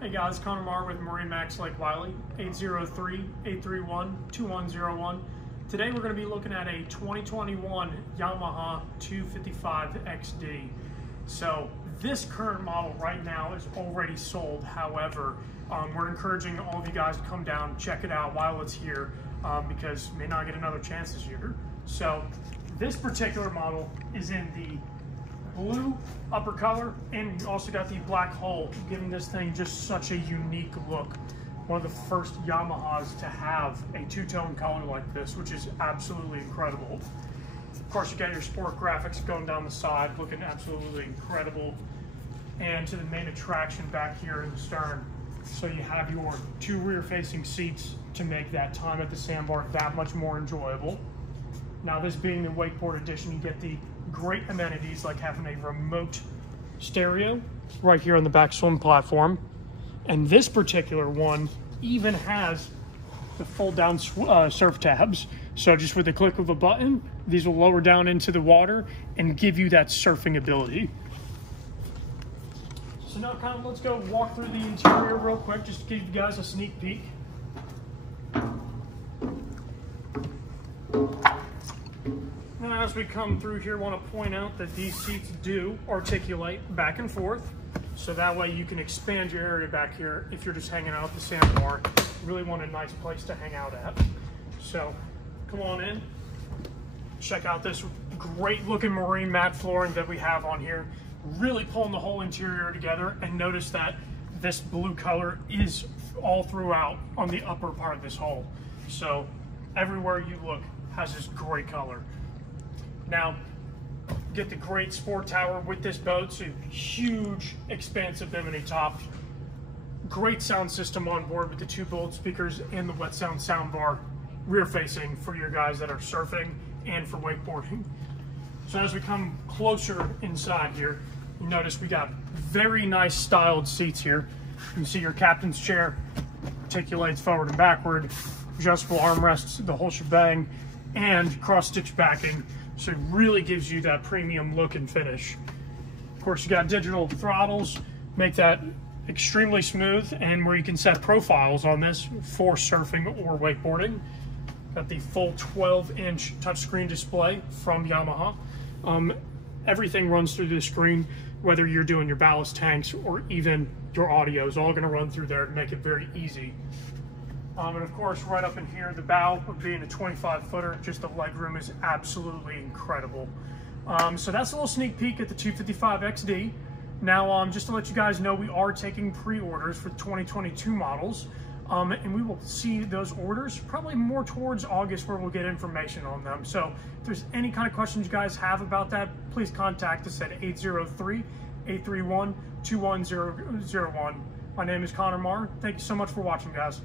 Hey guys, Connor Marr with MarineMax Lake Wylie, 803-831-2101. Today we're going to be looking at a 2021 Yamaha 255 XD. So this current model right now is already sold. However, we're encouraging all of you guys to come down, check it out while it's here, because you may not get another chance this year. So this particular model is in the blue upper color, and you also got the black hull, giving this thing just such a unique look. One of the first Yamahas to have a two-tone color like this, which is absolutely incredible. Of course, you got your sport graphics going down the side, looking absolutely incredible. And to the main attraction back here in the stern. So you have your two rear-facing seats to make that time at the sandbar that much more enjoyable. Now, this being the wakeboard edition, you get the great amenities like having a remote stereo right here on the back swim platform. And this particular one even has the fold down surf tabs. So just with the click of a button, these will lower down into the water and give you that surfing ability. So now kind of let's go walk through the interior real quick, just to give you guys a sneak peek. Now, as we come through here, I want to point out that these seats do articulate back and forth, so that way you can expand your area back here if you're just hanging out at the sandbar. You really want a nice place to hang out at. So come on in, check out this great looking marine mat flooring that we have on here, really pulling the whole interior together. And notice that this blue color is all throughout on the upper part of this hull, so everywhere you look has this great color. Now, get the great sport tower with this boat, so huge Expansive Bimini top. Great sound system on board with the 2 Bolt speakers and the wet sound soundbar rear facing for your guys that are surfing and for wakeboarding. So as we come closer inside here, you notice we got very nice styled seats here. You can see your captain's chair articulates forward and backward, adjustable armrests, the whole shebang, and cross-stitch backing. So it really gives you that premium look and finish. Of course, you got digital throttles, make that extremely smooth, and where you can set profiles on this for surfing or wakeboarding. Got the full 12-inch touchscreen display from Yamaha. Everything runs through the screen, whether you're doing your ballast tanks or even your audio is all going to run through there to make it very easy. And of course, right up in here, the bow, being a 25-footer, just the legroom is absolutely incredible. So that's a little sneak peek at the 255 XD. Now, just to let you guys know, we are taking pre-orders for 2022 models. And we will see those orders probably more towards August, where we'll get information on them. So if there's any kind of questions you guys have about that, please contact us at 803-831-2101. My name is Connor Marr. Thank you so much for watching, guys.